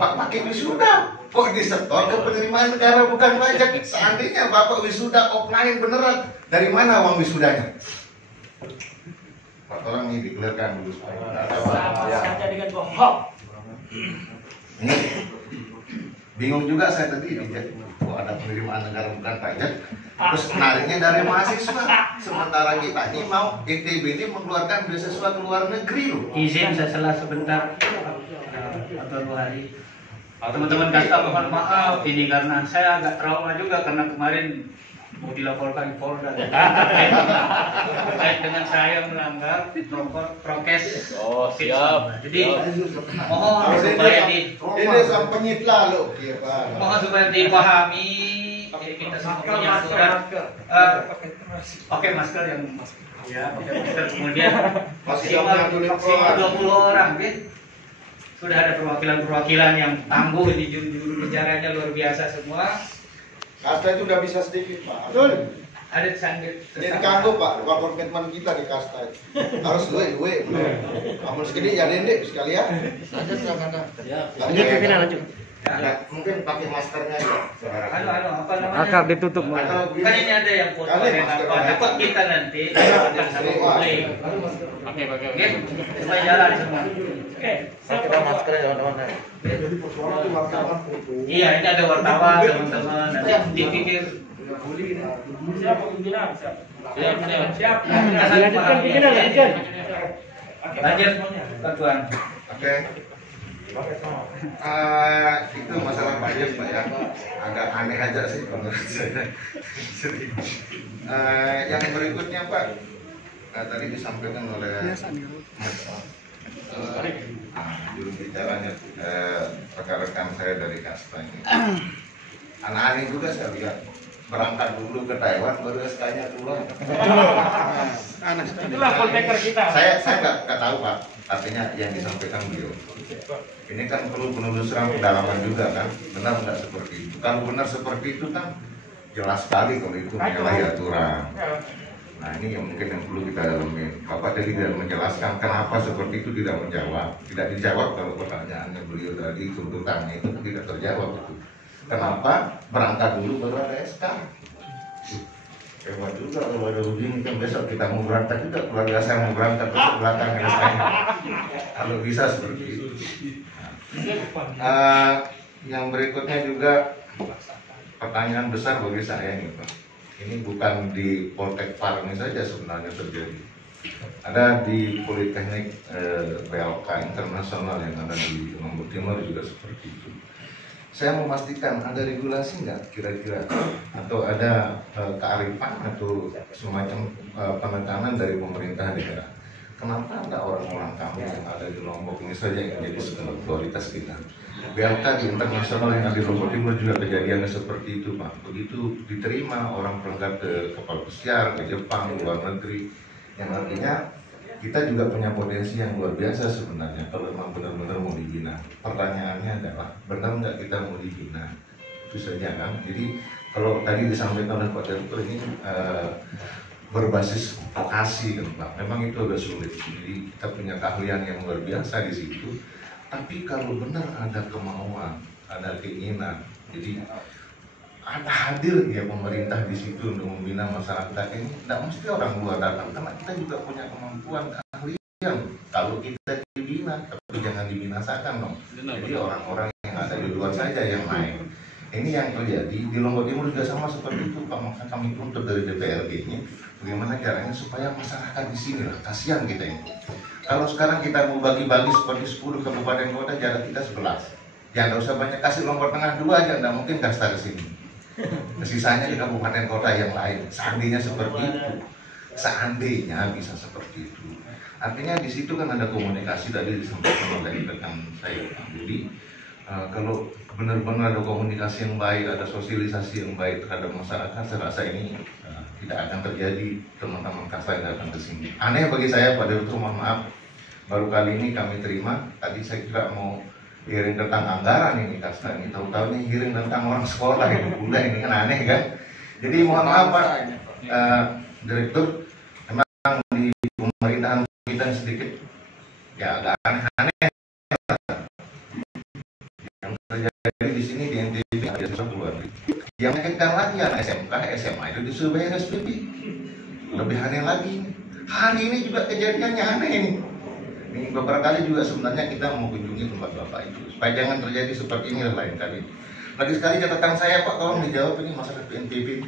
Bapak pakai wisuda, kok disetor ke penerimaan negara bukan pajak? Seandainya Bapak wisuda offline beneran, dari mana uang wisudanya? Pak, tolong ini dikelirkan dulu. Dengan bohong. Ini bingung juga saya tadi, kok ada penerimaan negara bukan pajak, terus menariknya dari mahasiswa. Sementara kita ini mau ITB ini mengeluarkan beasiswa ke luar negeri loh. Izin saya salah sebentar atau 2 hari. Teman-teman kasta mohon maaf ini karena saya agak trauma juga karena kemarin mau dilaporkan di Polda terkait dengan saya melanggar prokes. Oh siap. Jadi mohon supaya Ini sang penyita loh, mohon supaya dipahami. Kita semua punya aturan. Pakai masker yang ya, pakai masker kemudian maksimal 20 orang, gitu. Sudah ada perwakilan-perwakilan yang tangguh di juru bicaranya luar biasa semua. Kasta itu udah bisa sedikit, Pak. Betul. Ada sanggit. Ini kanggo, Pak. Dua komitmen kita di kasta itu. Harus we. Amun segini ya dendek sekali ya. Lanjut sana. Lanjut pimpinan lanjut. Ya, mungkin pakai maskernya aja. Apa namanya? Akar ditutup. Kan ini ada yang foto dengan apa? Dapat kita nanti akan sama publik. Oke. Supaya jalan semua. Oke. Kita masker ya teman-teman. Iya, ini ada wartawan teman-teman. Nanti dipikir. Siap. Lanjutkan pimpinan, lanjutkan. Lanjut, Pak Tuan. Oke. Itu masalah pajak, Pak ya. Agak aneh aja sih menurut saya. Yang berikutnya, Pak, tadi disampaikan oleh juru bicaranya rekan-rekan saya dari kasta ini. Aneh juga saya lihat. Berangkat dulu ke Taiwan baru SK-nya keluar. Itulah polteker kita. Saya nggak tahu, Pak, artinya yang disampaikan beliau. Ini kan perlu penelusuran pendalaman juga kan, benar nggak seperti itu? Kalau benar seperti itu kan jelas sekali kalau itu menyalahi aturan. Nah ini yang mungkin yang perlu kita dalami. Bapak tadi tidak menjelaskan kenapa seperti itu, tidak dijawab kalau pertanyaannya beliau tadi, tuntutannya itu tidak terjawab itu. Kenapa berangkat dulu baru ada SK? Hebat juga kalau ada begini kan besok kita mau berangkat juga, keluarga saya mau berangkat besok belakang SK. Kalau bisa seperti itu. Yang berikutnya juga pertanyaan besar bagi saya nih, Pak. Ini bukan di Poltek Parmi saja sebenarnya terjadi. Ada di Politeknik PLK internasional yang ada di Lombok Timur juga seperti itu. Saya memastikan ada regulasi nggak kira-kira atau ada kearifan atau semacam penekanan dari pemerintah daerah. Kenapa ada orang-orang kami yang ada di Lombok ini saja yang menjadi skala prioritas kita? BLK di internasional yang ada di Lombok Timur juga kejadiannya seperti itu, Pak. Begitu diterima orang berangkat ke kapal pesiar, ke Jepang, ke luar negeri, yang artinya kita juga punya potensi yang luar biasa sebenarnya kalau memang benar-benar mau dibina. Pertanyaannya adalah benar nggak kita mau dibina? Itu saja kan. Jadi kalau tadi disampaikan oleh Pak Direktur ini berbasis vokasi kan Pak. Memang itu agak sulit. Jadi kita punya keahlian yang luar biasa di situ. Tapi kalau benar ada kemauan, ada keinginan, jadi ada hadir ya pemerintah di situ untuk membina masyarakat ini. Tidak mesti orang luar datang, karena kita juga punya kemampuan keahlian. Kalau kita dibina, tapi jangan dibinasakan dong. Jadi orang-orang yang ada di luar saja yang main. Ini yang terjadi di Lombok Timur juga sama seperti itu, Pak. Maka kami tuntut dari DPRD-nya bagaimana caranya supaya masyarakat di sini lah, kasihan kita ini. Kalau sekarang kita mau bagi-bagi seperti 10 kabupaten kota, jarak kita 11. Ya nggak usah banyak, kasih Lombok Tengah 2 aja, nggak mungkin kasta ke sini. Sisanya di kabupaten kota yang lain. Seandainya seperti itu, seandainya bisa seperti itu. Artinya di situ kan ada komunikasi tadi disampaikan oleh rekan saya. Jadi kalau benar-benar ada komunikasi yang baik, ada sosialisasi yang baik terhadap masyarakat, saya rasa ini tidak akan terjadi teman-teman kasta yang datang ke sini. Aneh bagi saya, Pak Direktur, mohon maaf, baru kali ini kami terima. Tadi saya kira mau hearing tentang anggaran ini kasta ini, tahu-tahu ini hearing tentang orang sekolah ini, udah ini kan aneh kan. Jadi mohon maaf Pak Direktur, memang di pemerintahan kita sedikit ya agak aneh-aneh. Yang terjadi di sini di NTB ada sebuah yang menyakitkan lagi anak SMK, SMA itu disuruh bayar SPP. Lebih aneh lagi, hari ini juga kejadiannya aneh ini. Ini beberapa kali juga sebenarnya kita mau kunjungi tempat Bapak itu supaya jangan terjadi seperti ini lain kali. Lagi sekali catatan saya Pak, tolong dijawab ini masalah PNBP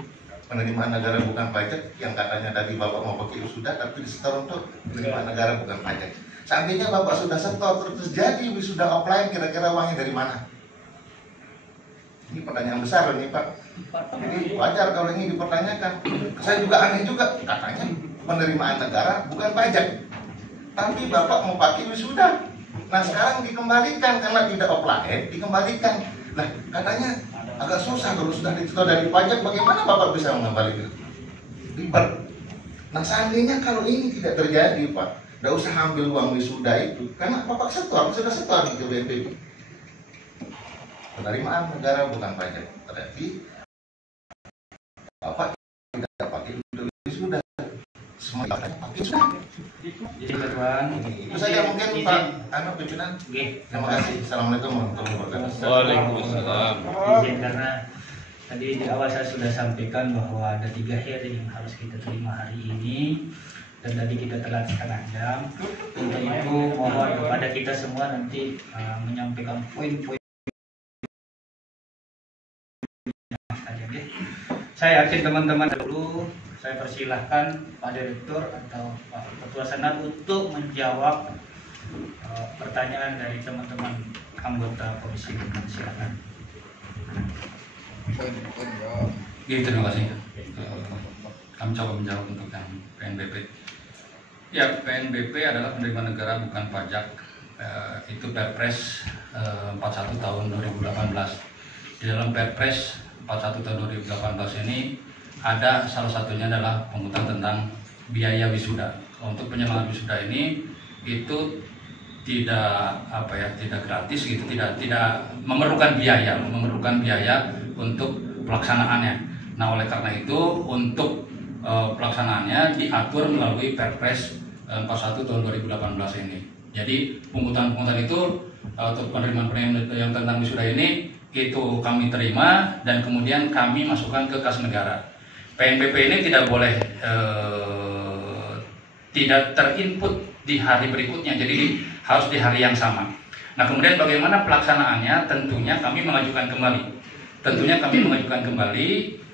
penerimaan negara bukan pajak yang katanya tadi Bapak mau pakai wisuda tapi disetor untuk penerimaan negara bukan pajak. Seandainya Bapak sudah setor terus jadi wisuda offline, kira-kira uangnya dari mana? Ini pertanyaan besar ini Pak. Jadi wajar kalau ini dipertanyakan. Saya juga aneh juga, katanya penerimaan negara bukan pajak. Tapi Bapak mau pakai wisuda. Nah sekarang dikembalikan karena tidak offline, dikembalikan. Nah katanya agak susah kalau sudah disetor dari pajak, bagaimana Bapak bisa mengembalikan? Ribet. Nah seandainya kalau ini tidak terjadi Pak, tidak usah ambil uang wisuda itu, karena Bapak setor, sudah setor di BNPB. Penerimaan negara bukan pajak, berarti Bapak tidak pakai untuk wisuda, semua pakai wisuda. Jadi teman, Itu saja mungkin Pak Pimpinan. Terima kasih. Assalamualaikum warahmatullahi wabarakatuh. Waalaikumsalam. Izin karena tadi di awal saya sudah sampaikan bahwa ada 3 hearing yang harus kita terima hari ini dan tadi kita telat setengah jam. Untuk itu mohon kepada kita semua nanti menyampaikan poin-poin. Saya yakin teman-teman dulu saya persilahkan Pak Direktur atau Pak Ketua Senat untuk menjawab pertanyaan dari teman-teman anggota Komisi 5. Silakan. Ya, terima kasih. Kami coba menjawab untuk yang PNBP. Ya, PNBP adalah penerimaan negara bukan pajak. Itu Perpres 41 tahun 2018. Di dalam Perpres 41 tahun 2018 ini ada salah satunya adalah pungutan tentang biaya wisuda. Untuk penyelenggaraan wisuda ini itu tidak gratis gitu, tidak memerlukan biaya untuk pelaksanaannya. Nah, oleh karena itu untuk pelaksanaannya diatur melalui Perpres 41 tahun 2018 ini. Jadi pungutan-pungutan itu untuk penerimaan yang tentang wisuda ini itu kami terima dan kemudian kami masukkan ke kas negara. PNBP ini tidak boleh tidak terinput di hari berikutnya, jadi harus di hari yang sama. Nah kemudian bagaimana pelaksanaannya? Tentunya kami mengajukan kembali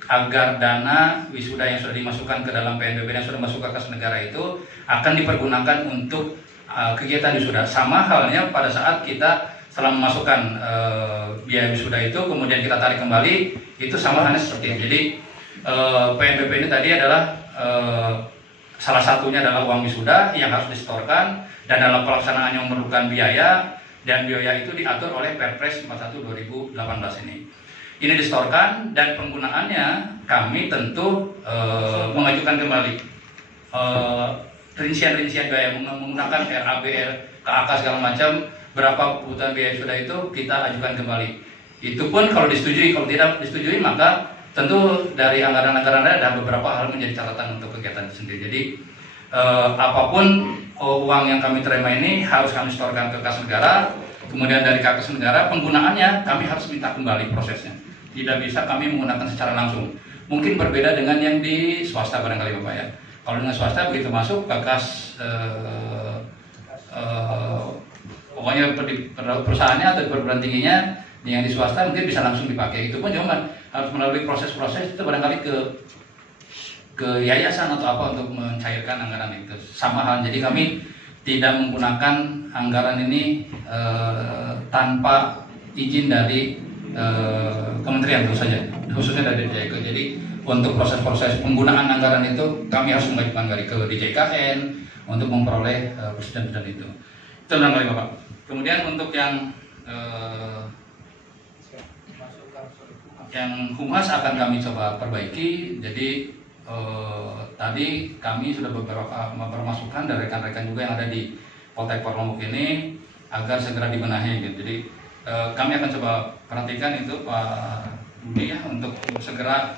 agar dana wisuda yang sudah dimasukkan ke dalam PNBP dan sudah masuk ke kas negara itu akan dipergunakan untuk kegiatan wisuda. Sama halnya pada saat kita setelah memasukkan biaya wisuda itu kemudian kita tarik kembali, itu sama halnya seperti ini. Jadi PNBP ini tadi adalah salah satunya adalah uang wisuda yang harus disetorkan dan dalam pelaksanaan yang memerlukan biaya, dan biaya itu diatur oleh Perpres 41 2018 ini. Ini disetorkan dan penggunaannya kami tentu mengajukan kembali rincian-rincian biaya menggunakan RAB, KAK segala macam, berapa kebutuhan biaya sudah itu kita ajukan kembali. Itu pun kalau disetujui, kalau tidak disetujui maka tentu dari anggaran-anggaran ada beberapa hal menjadi catatan untuk kegiatan itu sendiri. Jadi apapun uang yang kami terima ini harus kami setorkan ke kas negara, kemudian dari kas negara penggunaannya kami harus minta kembali prosesnya. Tidak bisa kami menggunakan secara langsung. Mungkin berbeda dengan yang di swasta barangkali Bapak ya. Kalau dengan swasta begitu masuk ke kas pokoknya perusahaannya atau perguruan tingginya, yang di swasta mungkin bisa langsung dipakai. Itu pun cuma harus melalui proses-proses itu barangkali ke yayasan atau apa untuk mencairkan anggaran itu. Sama hal, jadi kami tidak menggunakan anggaran ini tanpa izin dari kementerian tentu saja, khususnya dari DJK. Jadi untuk proses-proses penggunaan anggaran itu kami harus mengajukan ke DJKN untuk memperoleh persetujuan itu. Itu barangkali Bapak. Kemudian untuk yang humas akan kami coba perbaiki. Jadi tadi kami sudah beberapa masukan dari rekan-rekan juga yang ada di Poltek Porlombok ini agar segera dibenahi gitu. Jadi kami akan coba perhatikan itu Pak Budi ya, untuk segera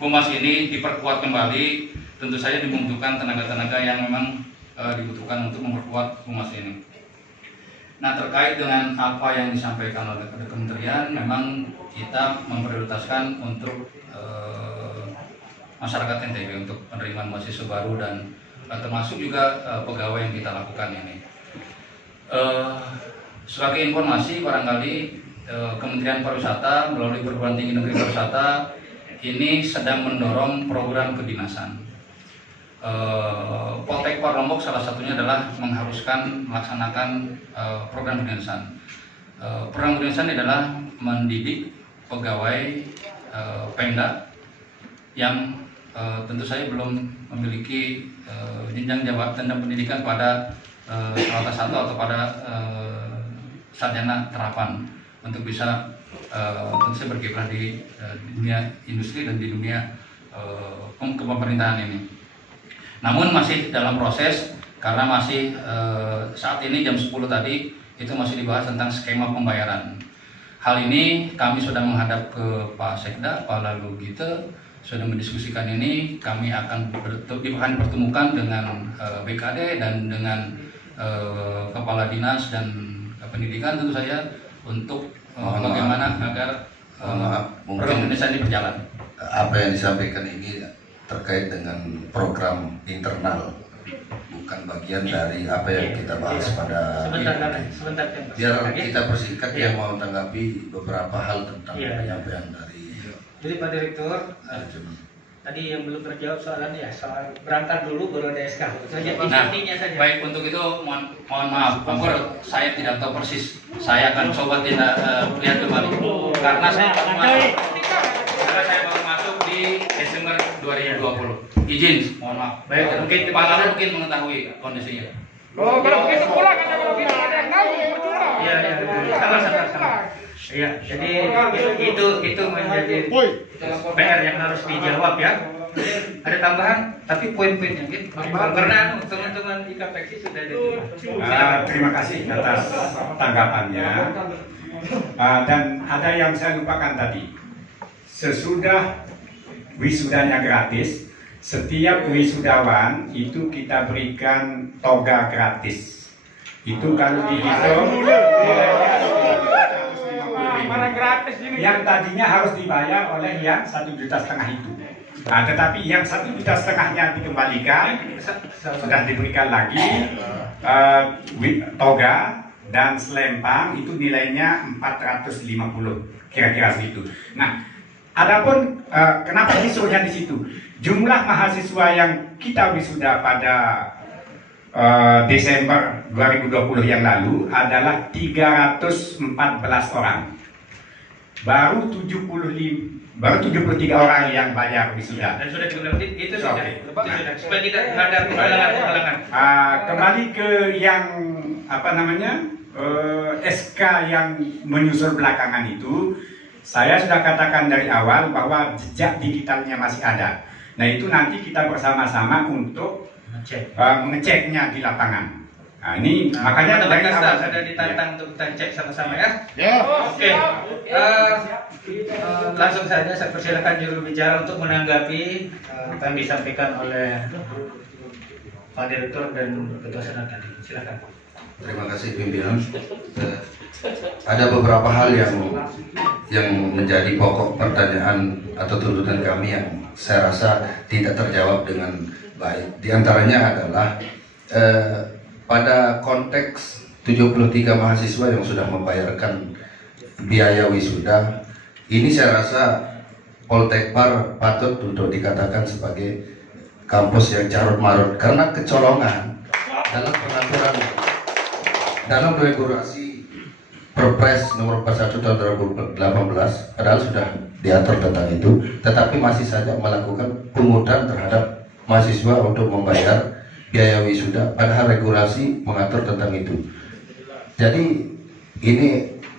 humas ini diperkuat kembali. Tentu saja dibutuhkan tenaga-tenaga yang memang dibutuhkan untuk memperkuat humas ini. Nah, terkait dengan apa yang disampaikan oleh kementerian, memang kita memprioritaskan untuk masyarakat NTB untuk penerimaan mahasiswa baru dan termasuk juga pegawai yang kita lakukan ini. Sebagai informasi, barangkali Kementerian Pariwisata melalui Perguruan Tinggi Negeri Pariwisata ini sedang mendorong program kedinasan. Poltekpar Lombok salah satunya adalah mengharuskan melaksanakan program kedinasan. Program kedinasan adalah mendidik pegawai Pemda yang tentu saja belum memiliki jenjang jabatan dan pendidikan pada strata 1 atau pada sarjana terapan untuk bisa tentu saja berkiprah di dunia industri dan di dunia kepemerintahan ini. Namun masih dalam proses karena masih saat ini jam 10 tadi itu masih dibahas tentang skema pembayaran. Hal ini kami sudah menghadap ke Pak Sekda, Pak Lalu Gite, sudah mendiskusikan ini. Kami akan dipertemukan dengan BKD dan dengan Kepala Dinas dan Pendidikan tentu saja untuk bagaimana agar program Indonesia ini berjalan. Apa yang disampaikan ini terkait dengan program internal, bukan bagian dari apa yang kita bahas pada Sebentar. biar kita persingkat yang mau tanggapi beberapa hal tentang penyampaian dari. Jadi Pak Direktur, tadi yang belum terjawab soalnya soal berangkat dulu baru ada SK. Intinya saja. Baik, untuk itu mohon maaf, Pak Pur, saya tidak tahu persis. Saya akan coba tidak lihat kembali karena saya baru masuk di Desember 2020. Izin, mohon maaf. Baik, mungkin Pak Lalu mungkin mengetahui kondisinya. Oh, kalau begitu pulang aja, kalau kita ada yang tahu percuma. Iya, sama. Iya, jadi itu menjadi PR yang harus dijawab ya. Ada tambahan, tapi poin-poinnya gitu. Karena teman-teman IKPEXI sudah ada. Terima kasih atas tanggapannya. Dan ada yang saya lupakan tadi. Sesudah wisudanya gratis, setiap wisudawan itu kita berikan toga gratis. Itu kalau dihitung yang tadinya harus dibayar oleh yang 1,5 juta itu. Nah, tetapi yang 1,5 juta dikembalikan, sudah diberikan lagi toga dan selempang itu nilainya 450 kira-kira segitu. Nah, adapun kenapa disuruhnya di situ? Jumlah mahasiswa yang kita wisuda pada Desember 2020 yang lalu adalah 314 orang. Baru 73 orang yang bayar wisuda. Dan sudah digunakan itu sudah. Supaya tidak ada penghalangan. Kembali ke yang SK yang menyusul belakangan itu, saya sudah katakan dari awal bahwa jejak digitalnya masih ada. Nah, itu nanti kita bersama-sama untuk mengeceknya di lapangan. Nah, ini makanya dari awal ada ditantang untuk kita cek sama-sama ya. Oke. Langsung saja saya persilakan juru bicara untuk menanggapi apa yang disampaikan oleh Pak Direktur dan Ketua Senat tadi. Silakan. Terima kasih pimpinan. Ada beberapa hal yang menjadi pokok pertanyaan atau tuntutan kami yang saya rasa tidak terjawab dengan baik. Di antaranya adalah pada konteks 73 mahasiswa yang sudah membayarkan biaya wisuda, ini saya rasa Poltekpar patut untuk dikatakan sebagai kampus yang carut marut karena kecolongan dalam peraturan dalam regulasi Perpres nomor 41 tahun 2018, padahal sudah diatur tentang itu, tetapi masih saja melakukan pungutan terhadap mahasiswa untuk membayar biaya wisuda, padahal regulasi mengatur tentang itu. Jadi ini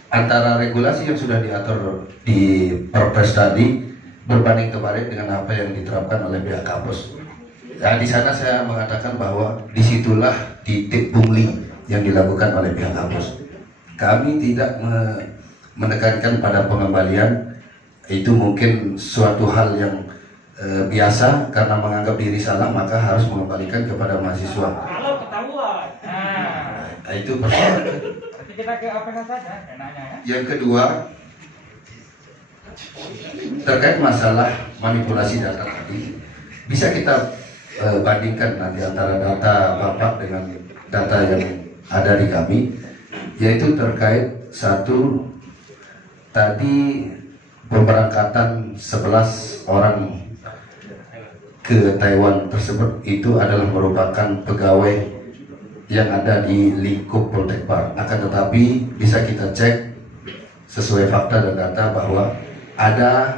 antara regulasi yang sudah diatur di Perpres tadi berbanding terbalik dengan apa yang diterapkan oleh pihak kampus. Nah, di sana saya mengatakan bahwa disitulah titik pungli yang dilakukan oleh pihak kampus. Kami tidak menekankan pada pengembalian, itu mungkin suatu hal yang biasa karena menganggap diri salah maka harus mengembalikan kepada mahasiswa. Kalau ketahuan. Nah, itu persoalan. kita ke apa saja enaknya ya. Yang kedua, terkait masalah manipulasi data tadi, bisa kita bandingkan nanti antara data Bapak dengan data yang ada di kami, yaitu terkait satu tadi pemberangkatan 11 orang ke Taiwan tersebut itu adalah merupakan pegawai yang ada di lingkup Poltekpar. Akan tetapi bisa kita cek sesuai fakta dan data bahwa ada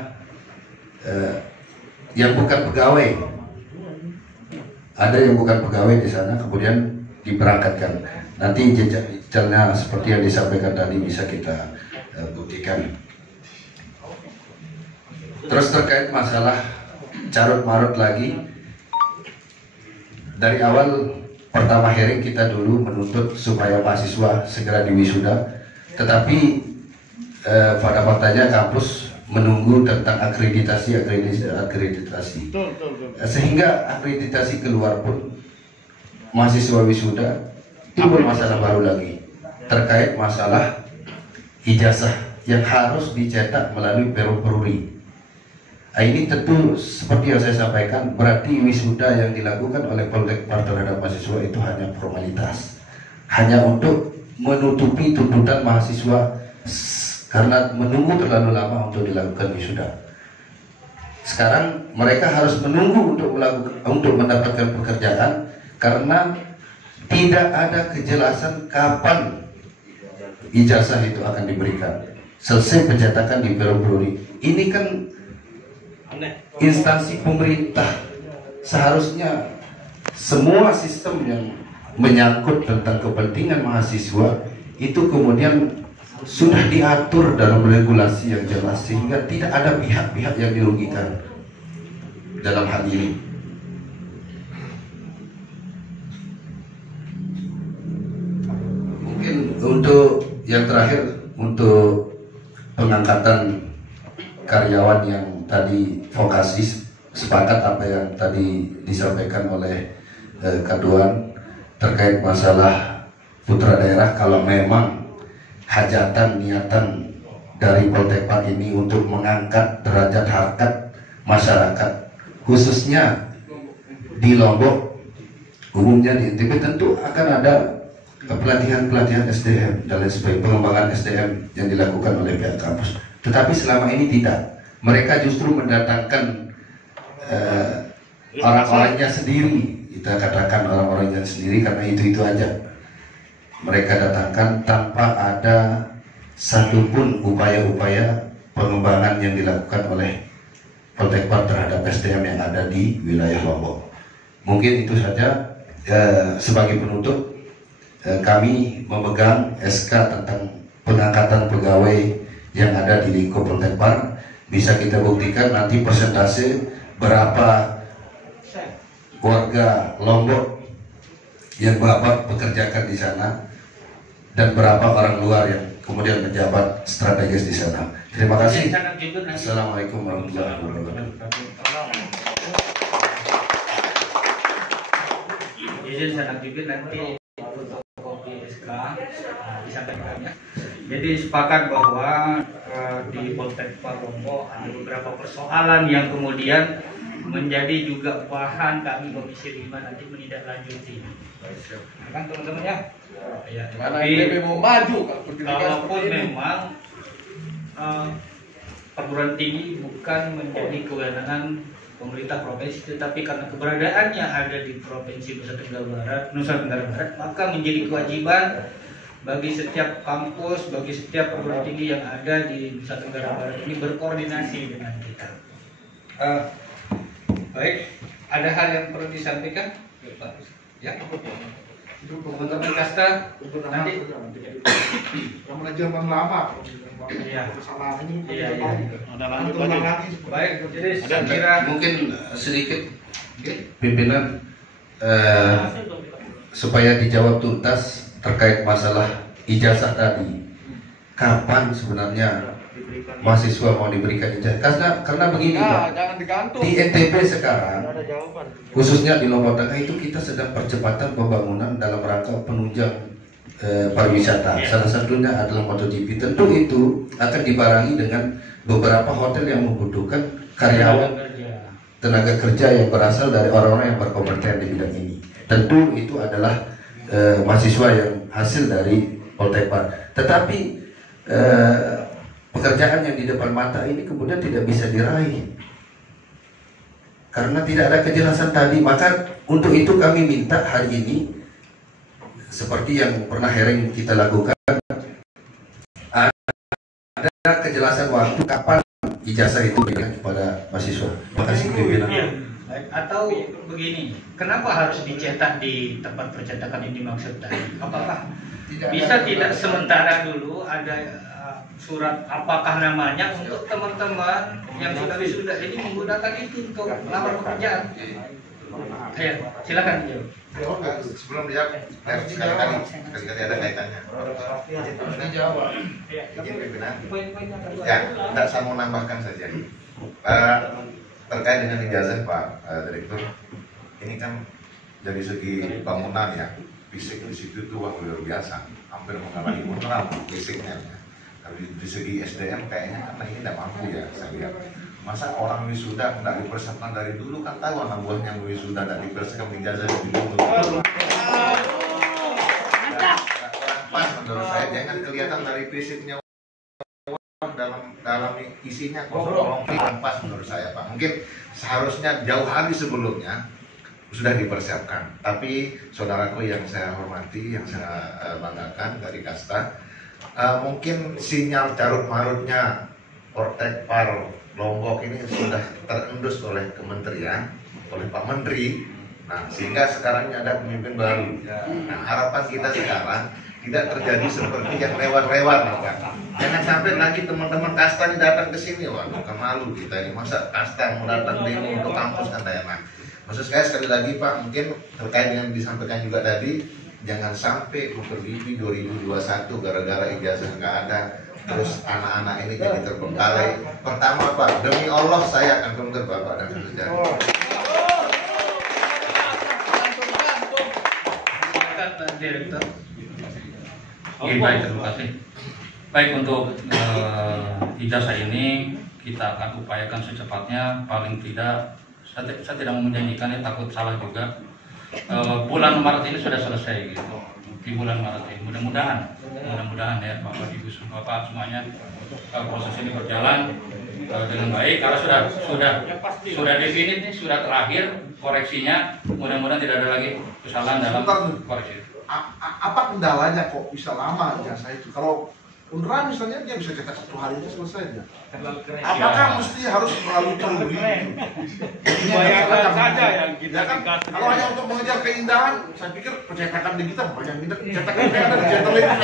yang bukan pegawai, ada yang bukan pegawai di sana kemudian diberangkatkan. Nanti jejaknya seperti yang disampaikan tadi bisa kita buktikan. Terus terkait masalah carut marut lagi, dari awal pertama hearing kita dulu menuntut supaya mahasiswa segera diwisuda, tetapi pada faktanya kampus menunggu tentang akreditasi, sehingga akreditasi keluar pun mahasiswa wisuda timbul masalah baru lagi terkait masalah ijazah yang harus dicetak melalui peruri. Ini tentu seperti yang saya sampaikan, berarti wisuda yang dilakukan oleh Poltekpar terhadap mahasiswa itu hanya formalitas, hanya untuk menutupi tuntutan mahasiswa karena menunggu terlalu lama untuk dilakukan wisuda. Sekarang mereka harus menunggu untuk mendapatkan pekerjaan karena tidak ada kejelasan kapan ijazah itu akan diberikan. Selesai pencetakan di peruri. Ini kan instansi pemerintah, seharusnya semua sistem yang menyangkut tentang kepentingan mahasiswa itu kemudian sudah diatur dalam regulasi yang jelas sehingga tidak ada pihak-pihak yang dirugikan dalam hal ini. Mungkin untuk yang terakhir, untuk pengangkatan karyawan yang tadi vokasi, sepakat apa yang tadi disampaikan oleh Kaduan terkait masalah putra daerah. Kalau memang hajatan niatan dari Poltekpar ini untuk mengangkat derajat harkat masyarakat, khususnya di Lombok, umumnya di NTB, tentu akan ada pelatihan-pelatihan SDM dan lain sebagainya, pengembangan SDM yang dilakukan oleh pihak kampus. Tetapi selama ini tidak. Mereka justru mendatangkan orang-orangnya sendiri, kita katakan orang-orangnya sendiri karena itu aja. Mereka datangkan tanpa ada satupun upaya-upaya pengembangan yang dilakukan oleh Poltekpar terhadap SDM yang ada di wilayah Lombok. Mungkin itu saja. Sebagai penutup, kami memegang SK tentang pengangkatan pegawai yang ada di lingkup Poltekpar. Bisa kita buktikan nanti persentase berapa warga Lombok yang Bapak pekerjakan di sana dan berapa orang luar yang kemudian menjabat strategis di sana. Terima kasih. Assalamualaikum warahmatullahi wabarakatuh. Izin saya jujur nanti fotokopi SK disampaikannya. Jadi sepakat bahwa di Poltekpar Lombok ada beberapa persoalan yang kemudian menjadi juga bahan kami Komisi 5 nanti menindaklanjuti. Kan teman-teman ya? Ya, tapi mau maju kalaupun memang perguruan tinggi bukan menjadi kewenangan pemerintah provinsi, tetapi karena keberadaannya ada di Provinsi Nusa Tenggara Barat, maka menjadi kewajiban bagi setiap kampus, bagi setiap perguruan tinggi yang ada di Nusa Tenggara Barat ini berkoordinasi dengan kita. Baik, ada hal yang perlu disampaikan? Ya, teman-teman kasta nanti yang manajemen lama. Iya. Kesalahan ini. Iya. Ada lanjut lagi. Baik, jadi saya kira mungkin sedikit pimpinan supaya dijawab tuntas terkait masalah ijazah tadi. Kapan sebenarnya mahasiswa mau diberikan ijazah? Karena begini, Pak. Jangan digantung. Di NTB sekarang, khususnya di Lombok Tengah itu kita sedang percepatan pembangunan dalam rangka penunjang pariwisata. Salah satunya adalah MotoGP. Tentu itu akan dibarengi dengan beberapa hotel yang membutuhkan karyawan tenaga kerja yang berasal dari orang-orang yang berkompeten di bidang ini. Tentu itu adalah mahasiswa yang hasil dari Poltekad. Tetapi pekerjaan yang di depan mata ini kemudian tidak bisa diraih karena tidak ada kejelasan tadi. Maka untuk itu kami minta hari ini, seperti yang pernah hearing kita lakukan, ada kejelasan waktu kapan ijazah itu diberikan kepada mahasiswa. Terima kasih pimpinan. Atau begini, kenapa harus dicetak di tempat percetakan yang dimaksud tadi? Apakah bisa tidak sementara dulu ada surat apakah namanya untuk teman-teman yang sudah wisuda ini menggunakan itu untuk melamar pekerjaan? Ayo, silakan jawab. Sebelum dijawab, sekali-kali ada kaitannya. Dijawab. Izin pimpinan. Ya, saya mau nambahkan saja. Terkait dengan ijazah Pak Direktur, ini kan dari segi bangunan ya, fisik di situ tuh luar biasa, hampir mengalami mineral fisiknya. Tapi di segi SDM kayaknya karena ini tidak mampu ya saya lihat. Masa orang wisuda tidak dipersiapkan dari dulu, kan tahu anak buahnya yang wisuda tidak dipersiapkan ijazah lebih dulu. Pas menurut saya, jangan kelihatan dari fisiknya dalam isinya kosong, pas menurut saya Pak. Mungkin seharusnya jauh hari sebelumnya sudah dipersiapkan. Tapi saudaraku yang saya hormati, yang saya banggakan dari Kasta, mungkin sinyal carut marutnya Poltekad Lombok ini sudah terendus oleh kementerian, oleh Pak Menteri. Nah, sehingga sekarang ini ada pemimpin baru. Nah, harapan kita sekarang tidak terjadi seperti yang lewat-lewat, Pak. Jangan sampai lagi teman-teman Kasta ini datang ke sini, wah, bukan malu kita ini. Masa Kasta mau datang demo untuk kampus kan daerah. Maksud saya sekali lagi Pak, mungkin terkait dengan disampaikan juga tadi, jangan sampai memperlibi 2021 gara-gara ijazah nggak ada, terus anak-anak ini jadi terbengkalai. Pertama Pak, demi Allah saya akan tuntut Bapak dan Saudara. Direktur. Baik, terima kasih. Baik, untuk ijazah ini kita akan upayakan secepatnya, paling tidak saya tidak mau menjanjikan ya, takut salah juga. Bulan Maret ini sudah selesai gitu. Di bulan Maret ini mudah-mudahan ya Bapak Ibu Bapak semuanya proses ini berjalan dengan baik, karena sudah definit nih, sudah terakhir koreksinya, mudah-mudahan tidak ada lagi kesalahan dalam koreksi. Apa kendalanya kok bisa lama ijazah itu? Kalau UNRWA misalnya dia bisa cetak 1 hari aja selesai aja. Apakah mesti harus melalui teori? Bayangkan saja yang kita kan, kalau hanya untuk mengejar keindahan, saya pikir percetakan di kita banyak minat cetakan yang ada di Gentleman.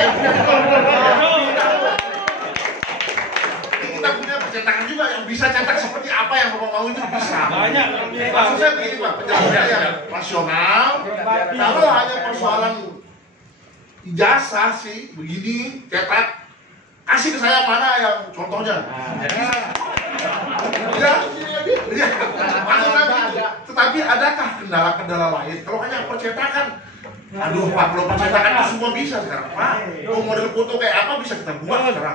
Kita punya percetakan juga yang bisa cetak seperti apa yang Bapak mau itu bisa. Banyak. Maksud saya begini Pak, penjelasannya yang rasional. Kalau hanya persoalan ijazah sih begini cetak, kasih ke saya mana yang contohnya. Ya, tetapi adakah kendala-kendala lain? Kalau hanya percetakan, aduh Pak, kalau percetakan itu semua bisa sekarang Pak. Mau model foto kayak apa bisa kita buat sekarang.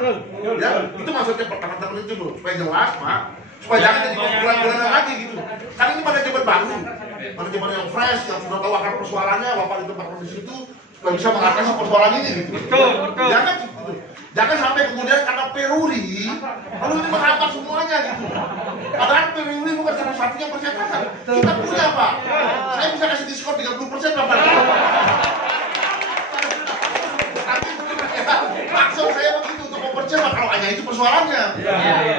Ya, itu maksudnya pertama-tama itu loh, supaya jelas Pak, supaya jangan jadi bulan-bulanan lagi gitu. Karena ini manajemen baru, manajemen yang fresh, yang sudah tahu akar persoalannya, Bapak ditempatkan di situ, supaya bisa mengatasi persoalan ini gitu. Betul. Jangan gitu. Jangan sampai kemudian karena peruri, lalu ini menghambat semuanya gitu. Padahal peruri bukan satu-satunya percetakan. Kita punya Pak. Saya bisa kasih diskon 30% Bapak. Tapi maksud saya begitu untuk mempercepat kalau hanya itu persoalannya.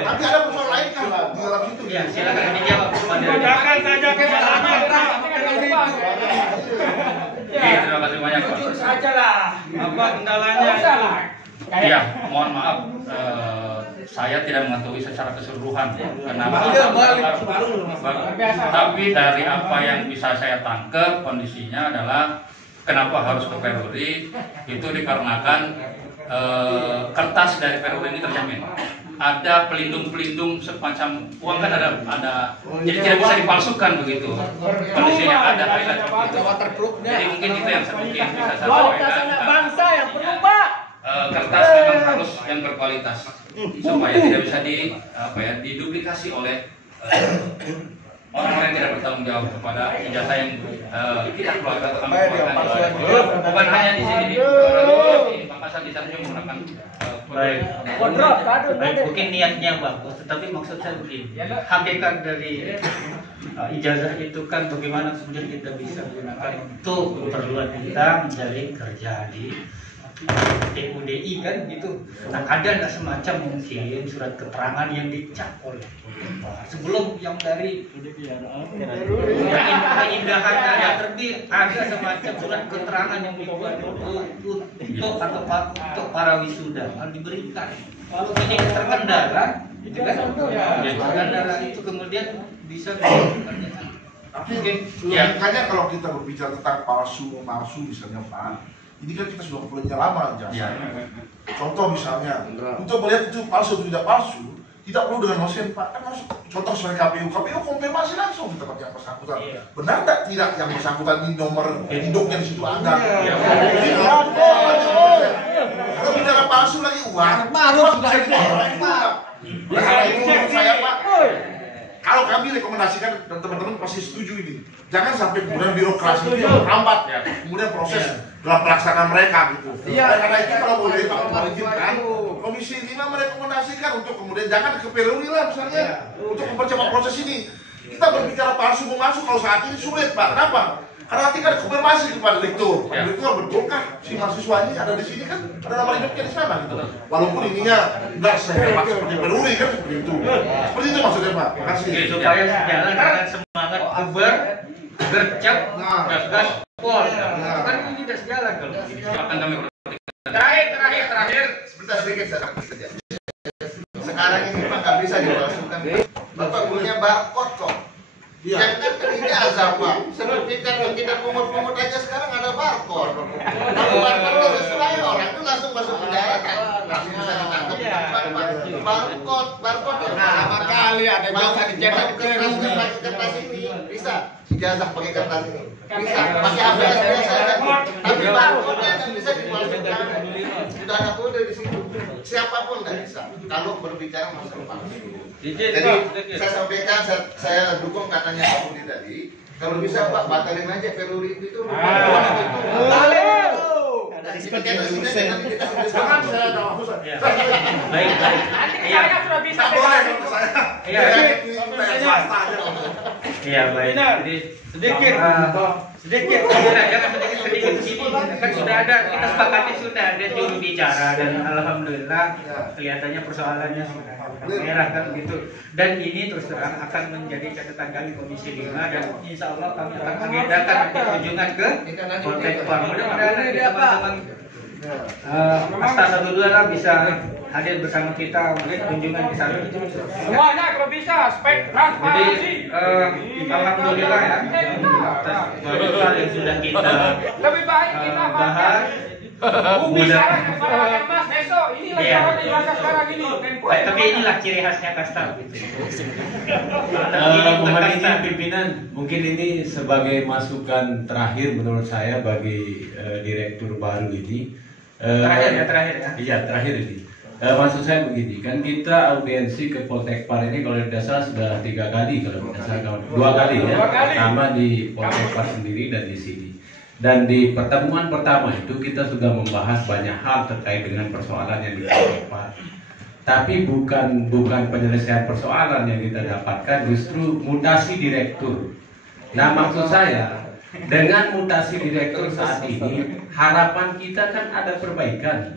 Tapi ada persoalan lain kan di dalam situ. Ya, silakan dijawab. Gunakan saja kesalahan. Terima kasih banyak Pak. Jujur saja lah. Apa kendalanya? Ya, mohon maaf, saya tidak mengetahui secara keseluruhan kenapa. Tapi dari apa yang bisa saya tangkap, kondisinya adalah kenapa harus ke Peruri itu dikarenakan kertas dari Peruri ini terjamin. Ada pelindung-pelindung semacam uang kan ada jadi tidak bisa dipalsukan begitu. Kondisinya ada highlight begitu. Jadi mungkin itu yang mungkin bisa saya sampaikan. Bangsa yang perlu Pak. Kertas memang harus yang berkualitas supaya tidak bisa diduplikasi oleh orang-orang yang tidak bertanggung jawab kepada ijazah yang kita keluarkan atau kami keluarkan. Bukan hanya di sini di Makassar, di sana juga menggunakan Baik, mungkin niatnya bagus, tetapi maksud saya begini, hakikat dari ijazah itu kan bagaimana kemudian kita bisa menggunakan untuk keperluan kita mencari kerja di TUDI kan gitu. Nah, ada nggak semacam mungkin surat keterangan yang dicap oleh sebelum yang dari keindahan yang terbit, ada semacam surat keterangan yang dibuat untuk para wisuda diberikan. Kalau ini terkendala, itu kan terkendala itu kemudian bisa dilakukan. Tapi makanya kalau kita berbicara tentang palsu misalnya Pak, ini kan kita sudah punya lama jasa. Contoh misalnya, untuk melihat itu palsu atau tidak palsu, tidak perlu dengan dosen Pak. Kan contoh sebagai KPU konfirmasi langsung di tempat yang bersangkutan. Benar tidak yang bersangkutan di nomor induknya di situ ada? Kalau bicara palsu lagi uang, sudah Pak. Nah, itu menurut saya Pak. Kalau kami rekomendasikan dan teman-teman pasti setuju ini, jangan sampai kemudian birokrasi itu hambat kemudian proses dalam pelaksanaan mereka gitu. Karena itu kalau boleh Pak mengizinkan, Komisi 5 merekomendasikan untuk kemudian jangan ke Peruri lah misalnya untuk mempercepat proses ini. Kita berbicara palsu mau masuk kalau saat ini sulit Pak. Kenapa? Karena nanti kan konfirmasi kepada direktur. Pak Direktur, betulkah si mahasiswa ini ada di sini kan? Ada nama hidupnya di sana gitu. Walaupun ininya enggak sehebat seperti Peruri kan seperti itu. Seperti itu maksudnya Pak. Terima kasih. Supaya sejalan dengan semangat gercep gaspol. Kan ini tidak sejalan kalau ini. akan kami Terakhir, sebentar sedikit saja. Sekarang ini Pak nggak bisa dipalsukan. Bapak punya barcode kok. Jangan ijazah Pak. Sertifikat kita pungut-pungut aja sekarang ada barcode. Kalau barcode sesuai orang itu langsung masuk penjara kan. Langsung bisa ditangkap. Barcode lama kali ada jasa dicetak kertas ini bisa. Ijazah pakai kertas ini bisa. Pakai ABS biasa aja. Tapi barcode-nya nggak bisa dipalsukan. Sudah ada kode di situ. Siapapun nggak bisa. Kalau berbicara masalah palsu. Jadi saya sampaikan, saya dukung katanya Pak Budi tadi. Kalau bisa Pak batalin aja Peruri itu. Jangan saya tahu Baik. Saya sudah bisa. Iya baik. Jadi sedikit. Jangan sedikit sini. Kan sudah ada, kita sepakati sudah ada juru bicara dan alhamdulillah kelihatannya persoalannya sudah merah kan gitu. Dan ini terus terang akan menjadi catatan kami Komisi 5 dan insya Allah kami akan mengagendakan kunjungan ke Poltek Par. Mudah-mudahan teman-teman Asta 12 lah bisa hadir bersama kita kunjungan di sana. Semuanya kalau bisa spek transparansi. Jadi alhamdulillah ya atas hal yang sudah kita Lebih baik kita bahas. bicara kepada Mas besok ini lagi yang jelaskan sekarang ini. Tapi inilah ciri khasnya kasta gitu. Mohon izin pimpinan, mungkin ini sebagai masukan terakhir menurut saya bagi direktur baru ini. Terakhir ya. Iya, terakhir ini. Maksud saya begini, kan kita audiensi ke Poltek Par ini kalau tidak salah sudah 3 kali, kalau tidak salah 2 kali ya. Pertama di Poltek Par sendiri dan di sini. Dan di pertemuan pertama itu kita sudah membahas banyak hal terkait dengan persoalan yang di Poltek Par. Tapi bukan penyelesaian persoalan yang kita dapatkan, justru mutasi direktur. Nah, maksud saya dengan mutasi direktur saat ini, harapan kita kan ada perbaikan.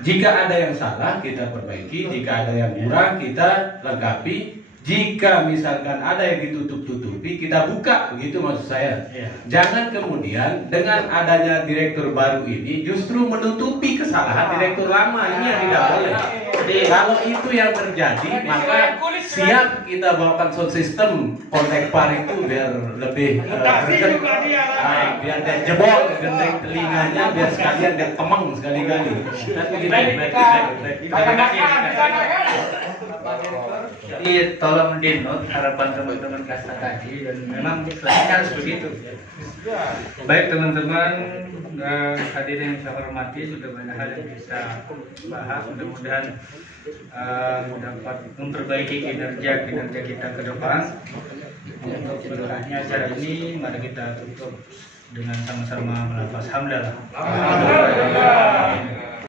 Jika ada yang salah, kita perbaiki. Jika ada yang kurang, kita lengkapi. Jika misalkan ada yang ditutup-tutupi, kita buka, begitu maksud saya. Jangan kemudian dengan adanya direktur baru ini justru menutupi kesalahan direktur lama, ini yang tidak boleh. Kalau itu yang terjadi, maka siap kita bawakan sound system kontak par itu biar lebih biar dia jebol gendeng telinganya, biar sekalian dia kemeng sekali-kali. Nanti Jadi tolong dinot harapan teman-teman kasta tadi, dan memang selanjutnya harus begitu. Baik teman-teman, hadirin yang saya hormati, sudah banyak hal yang bisa bahas. Mudah-mudahan dapat memperbaiki kinerja kita ke depan. Untuk selesainya acara ini, mari kita tutup dengan sama-sama melafaz hamdalah.